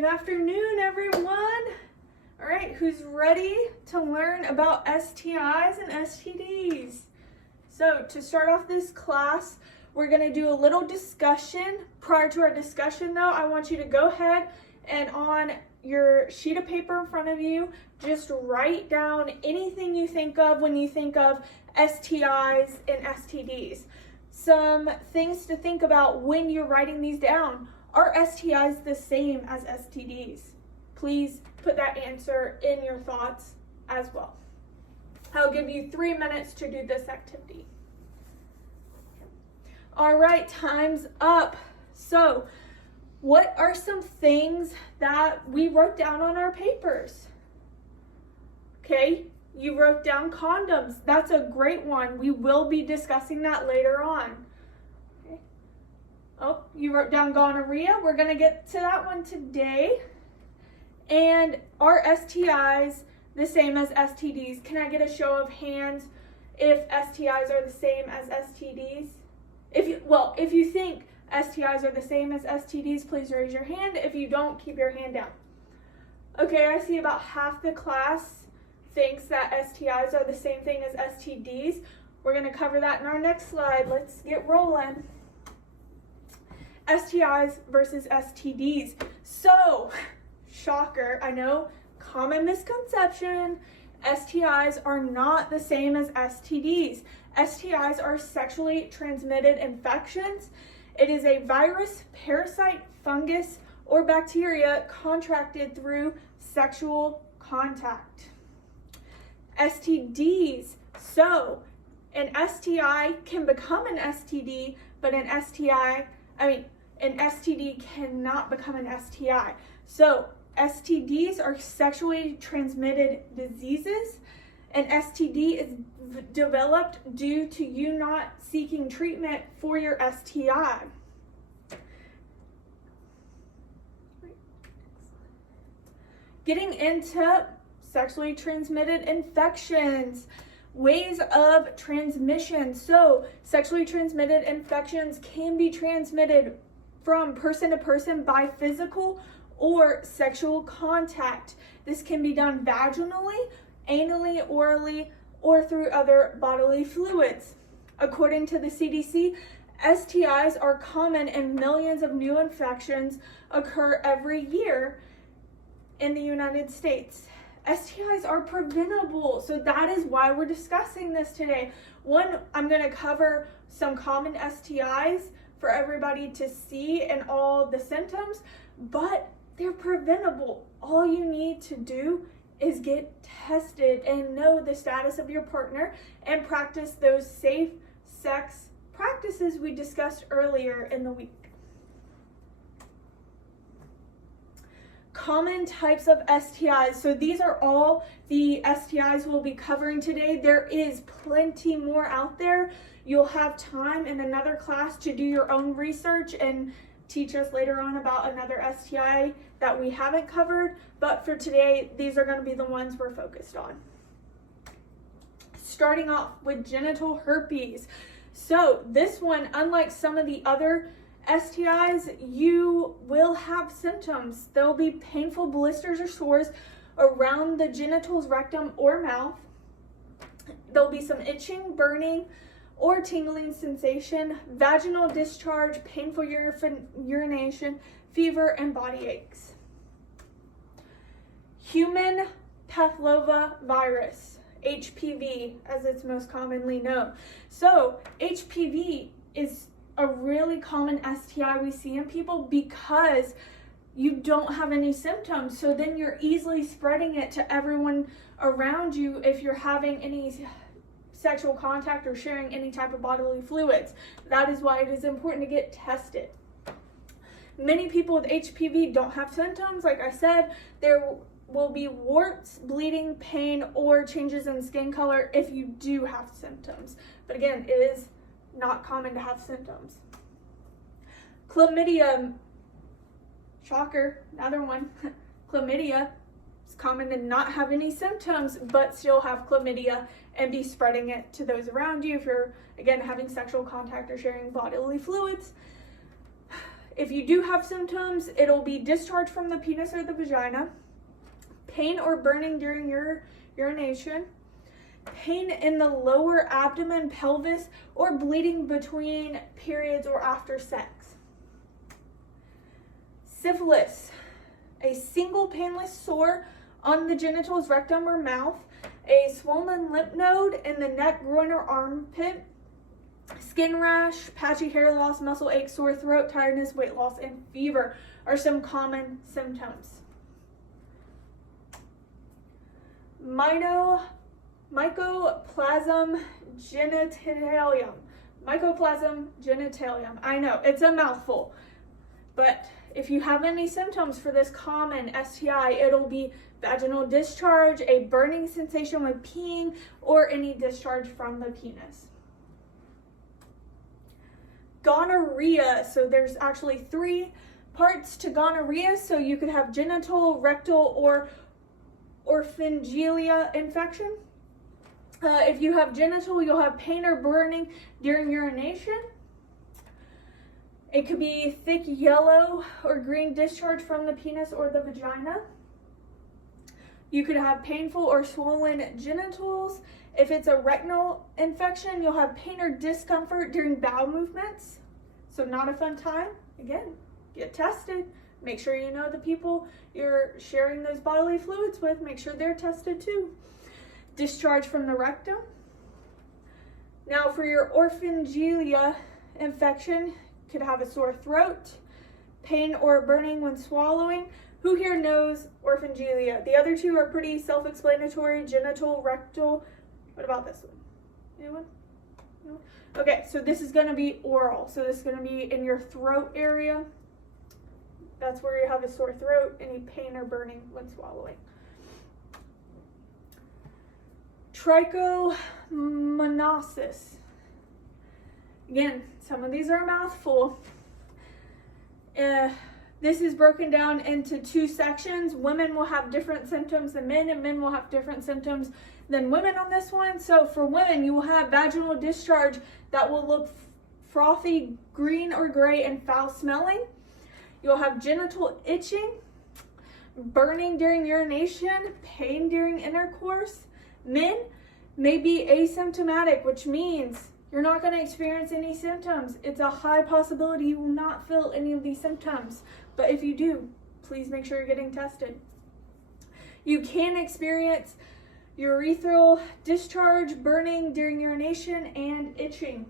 Good afternoon, everyone. All right, who's ready to learn about STIs and STDs? So to start off this class, we're going to do a little discussion. Prior to our discussion, though, I want you to go ahead and on your sheet of paper in front of you, just write down anything you think of when you think of STIs and STDs. Some things to think about when you're writing these down. Are STIs the same as STDs? Please put that answer in your thoughts as well. I'll give you 3 minutes to do this activity. All right, time's up. So, what are some things that we wrote down on our papers? Okay, you wrote down condoms. That's a great one. We will be discussing that later on. Okay. Oh, you wrote down gonorrhea. We're going to get to that one today. And are STIs the same as STDs? Can I get a show of hands if STIs are the same as STDs? If you think STIs are the same as STDs, please raise your hand. If you don't, keep your hand down. Okay, I see about half the class thinks that STIs are the same thing as STDs. We're going to cover that in our next slide. Let's get rolling. STIs versus STDs. So, shocker, I know, common misconception. STIs are not the same as STDs. STIs are sexually transmitted infections. It is a virus, parasite, fungus, or bacteria contracted through sexual contact. STDs. So, an STI can become an STD, but an STD cannot become an STI. So, STDs are sexually transmitted diseases. An STD is developed due to you not seeking treatment for your STI. Getting into sexually transmitted infections, ways of transmission. So, sexually transmitted infections can be transmitted from person to person by physical or sexual contact. This can be done vaginally, anally, orally, or through other bodily fluids. According to the CDC, STIs are common and millions of new infections occur every year in the United States. STIs are preventable, so that is why we're discussing this today. One, I'm going to cover some common STIs for everybody to see and all the symptoms, but they're preventable. All you need to do is get tested and know the status of your partner and practice those safe sex practices we discussed earlier in the week. Common types of STIs. So these are all the STIs we'll be covering today. There is plenty more out there. You'll have time in another class to do your own research and teach us later on about another STI that we haven't covered. But for today, these are going to be the ones we're focused on. Starting off with genital herpes. So this one, unlike some of the other STIs, you will have symptoms. There will be painful blisters or sores around the genitals, rectum, or mouth. There'll be some itching, burning, or tingling sensation, vaginal discharge, painful urination, fever, and body aches. Human papillomavirus, HPV, as it's most commonly known. So HPV is a really common STI we see in people because you don't have any symptoms. So then you're easily spreading it to everyone around you if you're having any sexual contact or sharing any type of bodily fluids. That is why it is important to get tested. Many people with HPV don't have symptoms. Like I said, there will be warts, bleeding, pain, or changes in skin color if you do have symptoms. But again, it is not common to have symptoms. Chlamydia, shocker, another one. Chlamydia, it's common to not have any symptoms but still have chlamydia and be spreading it to those around you if you're, again, having sexual contact or sharing bodily fluids. if you do have symptoms, it'll be discharge from the penis or the vagina, pain or burning during your urination, pain in the lower abdomen, pelvis, or bleeding between periods or after sex. Syphilis, a single painless sore on the genitals, rectum, or mouth, a swollen lymph node in the neck, groin, or armpit, skin rash, patchy hair loss, muscle ache, sore throat, tiredness, weight loss, and fever are some common symptoms. Mycoplasma genitalium. Mycoplasma genitalium. I know, it's a mouthful. But if you have any symptoms for this common STI, it'll be vaginal discharge, a burning sensation with peeing, or any discharge from the penis. Gonorrhea. So there's actually 3 parts to gonorrhea. So you could have genital, rectal, or orphangelia infection. If you have genital, you'll have pain or burning during urination. It could be thick yellow or green discharge from the penis or the vagina. You could have painful or swollen genitals. If it's a rectal infection, you'll have pain or discomfort during bowel movements. So not a fun time. Again, get tested. Make sure you know the people you're sharing those bodily fluids with. Make sure they're tested too. Discharge from the rectum. Now for your orphangelia infection, you could have a sore throat, pain or burning when swallowing. Who here knows orphangelia? The other 2 are pretty self-explanatory, genital, rectal. What about this one? Anyone? No? Okay, so this is gonna be oral. So this is gonna be in your throat area. That's where you have a sore throat, any pain or burning when swallowing. Trichomoniasis. Again, some of these are a mouthful. This is broken down into 2 sections. Women will have different symptoms than men, and men will have different symptoms than women on this one. So for women, you will have vaginal discharge that will look frothy, green or gray, and foul smelling. You'll have genital itching, burning during urination, pain during intercourse. Men may be asymptomatic, which means you're not going to experience any symptoms. It's a high possibility you will not feel any of these symptoms. But if you do, please make sure you're getting tested. You can experience urethral discharge, burning during urination, and itching.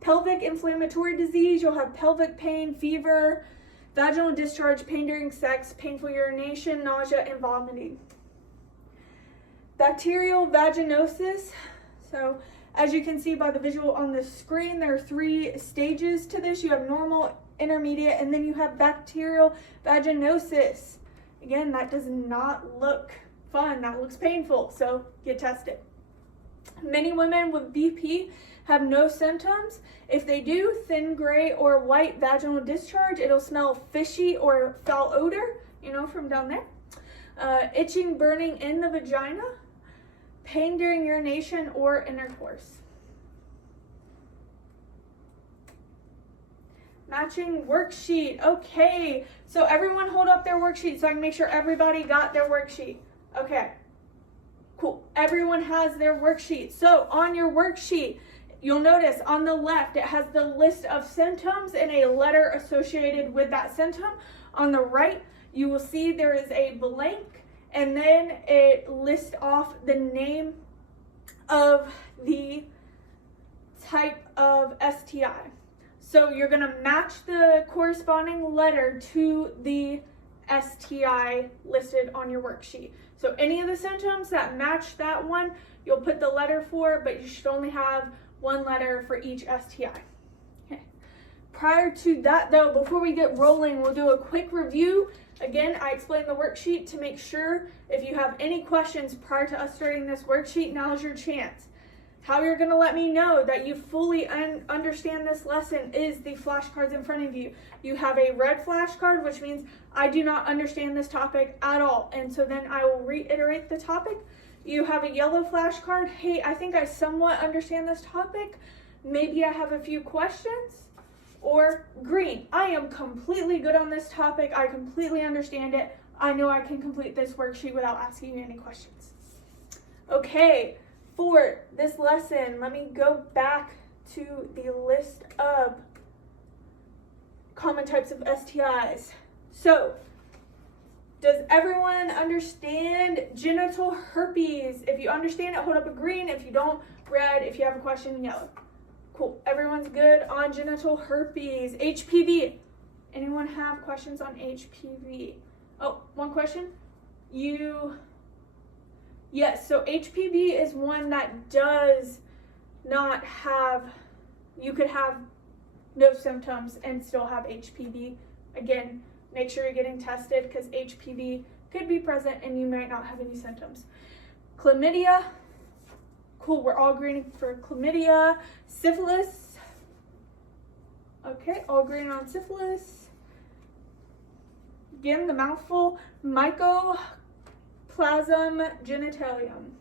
Pelvic inflammatory disease, you'll have pelvic pain, fever, vaginal discharge, pain during sex, painful urination, nausea, and vomiting. Bacterial vaginosis. So as you can see by the visual on the screen, there are 3 stages to this. You have normal, intermediate, and then you have bacterial vaginosis. Again, that does not look fun. That looks painful. So get tested. Many women with BP have no symptoms. If they do, thin gray or white vaginal discharge, it'll smell fishy or foul odor, from down there. Itching, burning in the vagina, pain during urination or intercourse. Matching worksheet. Okay, so everyone hold up their worksheet so I can make sure everybody got their worksheet. Okay, cool. Everyone has their worksheet. So on your worksheet, you'll notice on the left, it has the list of symptoms and a letter associated with that symptom. On the right, you will see there is a blank, and then it lists off the name of the type of STI. So you're gonna match the corresponding letter to the STI listed on your worksheet. So any of the symptoms that match that one, you'll put the letter for, but you should only have 1 letter for each STI. Okay. Prior to that though, before we get rolling, we'll do a quick review. Again, I explained the worksheet to make sure if you have any questions prior to us starting this worksheet, now's your chance. How you're going to let me know that you fully understand this lesson is the flashcards in front of you. You have a red flashcard, which means I do not understand this topic at all. And so then I will reiterate the topic. You have a yellow flashcard. Hey, I think I somewhat understand this topic. Maybe I have a few questions. or green. I am completely good on this topic. I completely understand it. I know I can complete this worksheet without asking you any questions. Okay, for this lesson, let me go back to the list of common types of STIs. So, does everyone understand genital herpes? If you understand it, hold up a green. If you don't, red. If you have a question, yellow. Cool. Everyone's good on genital herpes. HPV. Anyone have questions on HPV? Oh, one question. Yes, so HPV is one that does not have, you could have no symptoms and still have HPV. Again, make sure you're getting tested because HPV could be present and you might not have any symptoms. Chlamydia. Cool, we're all green for chlamydia. Syphilis. Okay, all green on syphilis. Again, the mouthful. Mycoplasma genitalium.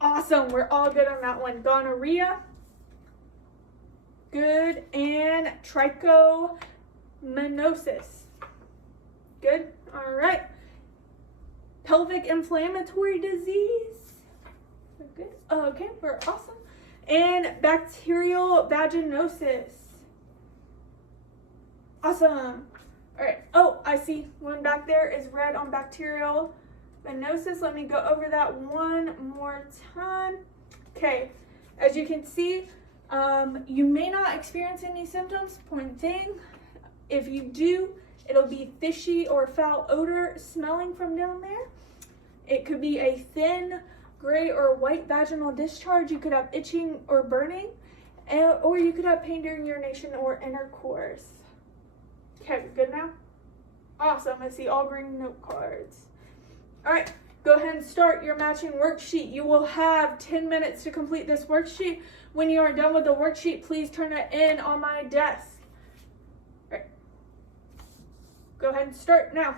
Awesome, we're all good on that one. Gonorrhea. Good. And trichomoniasis. Good. All right. Pelvic inflammatory disease. We're good. Okay, we're awesome. And bacterial vaginosis. Awesome. All right. Oh, I see one back there is red on bacterial vaginosis. Let me go over that one more time. Okay. As you can see, you may not experience any symptoms, point thing. If you do, it'll be fishy or foul odor smelling from down there. It could be a thin gray or white vaginal discharge. You could have itching or burning, or you could have pain during urination or intercourse. Okay, good now? Awesome, I see all green note cards. All right, go ahead and start your matching worksheet. You will have 10 minutes to complete this worksheet. When you are done with the worksheet, please turn it in on my desk. All right, go ahead and start now.